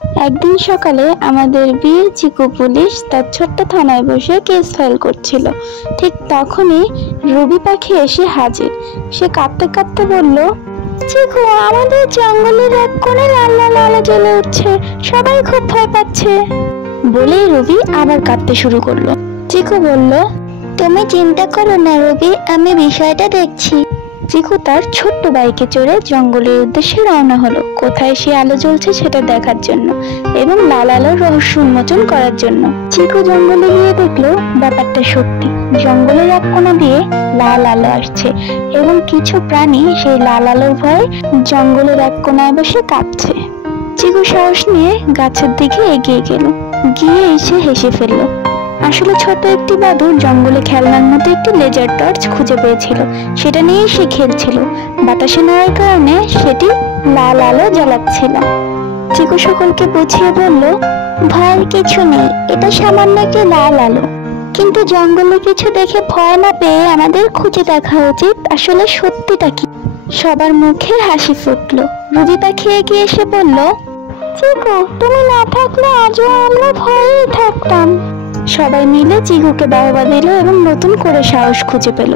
একদিন সকালে আমাদের বীর চিকু পুলিশ তার ছোট্ট থানায় বসে কেস ফাইল করছিল। ঠিক তখনই রবি পাখি এসে হাজির। সে কাঁদতে কাঁদতে বলল, চিকু, আমাদের জঙ্গলের এক কোণে লাল লাল আলো জ্বলে উঠছে, সবাই খুব ভয় পাচ্ছে। বলেই রবি আবার কাঁদতে শুরু করলো। চিকু বলল, তুমি চিন্তা করো না রবি, আমি বিষয়টা দেখছি। চিকু তার ছোট্ট বাইকে চড়ে জঙ্গলের উদ্দেশ্যে রওনা হলো, কোথায় সে আলো জ্বলছে সেটা দেখার জন্য এবং লাল আলোর রহস্য উন্মোচন করার জন্য। চিকু জঙ্গলে গিয়ে দেখলো ব্যাপারটা সত্যি। জঙ্গলের এক কোণা দিয়ে লাল আলো আসছে এবং কিছু প্রাণী সেই লাল আলোর ভয়ে জঙ্গলের এক কোণায় বসে কাঁপছে। চিকু সাহস নিয়ে গাছের দিকে এগিয়ে গেল, গিয়ে এসে হেসে ফেললো। আসলে ছোট একটি বাদুড় জঙ্গলে খেলনার মতো একটি লেজার টর্চ খুঁজে পেয়েছিল, সেটা নিয়েই সে খেলছিল। বাতাসে নড়ার কারণে সেটি লাল আলো জ্বালাচ্ছিল। চিকু সকলকে বুঝিয়ে বলল, ভয়ের কিছু নেই, এটা সামান্য একটি লাল আলো। কিন্তু জঙ্গলে কিছু দেখে ভয় না পেয়ে আমাদের খুঁজে দেখা উচিত আসলে সত্যিটা কি। সবার মুখে হাসি ফুটলো। রবি পাখি এগিয়ে এসে বলল, চিকু, তুমি না থাকলে আজও আমরা ভয়েই থাকতাম। সবাই মিলে চিকুকে বাহবা দিল এবং নতুন করে সাহস খুঁজে পেল।